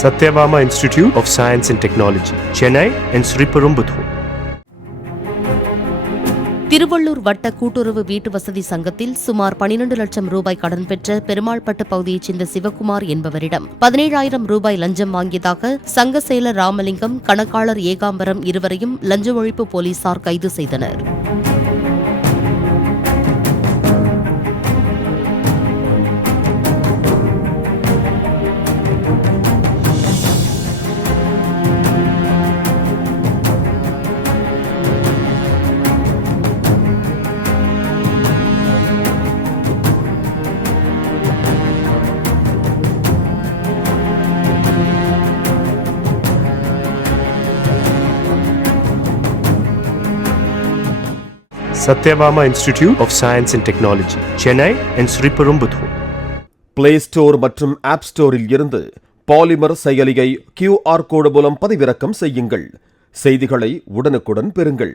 Satyabama Institute of Science and Technology, Chennai and Sriperumbudur. Tiruvallur வட்ட கூட்டுறவு வீட்டு வசதி சங்கத்தில் சுமார் 12 லட்சம் ரூபாய் கடன் பெற்ற பெருமாள்பட்டு பகுதியைச் சேர்ந்த சிவக்குமார் என்பவரிடம் 17,000 ரூபாய் லஞ்சம் வாங்கியதாக சங்க செயலர் ராமலிங்கம், கணக்காளர் ஏகாம்பரம் இருவரையும் லஞ்ச ஒழிப்பு போலீசார் கைது செய்தனர். Satyabama Institute of Science and Technology, Chennai and Sriperumbudur. Play store மற்றும் ஆப் ஸ்டோரில் இருந்து பாலிமர் செயலியை QR கோடு மூலம் பதிவிறக்கம் செய்யுங்கள். செய்திகளை உடனுக்குடன் பெறுங்கள்.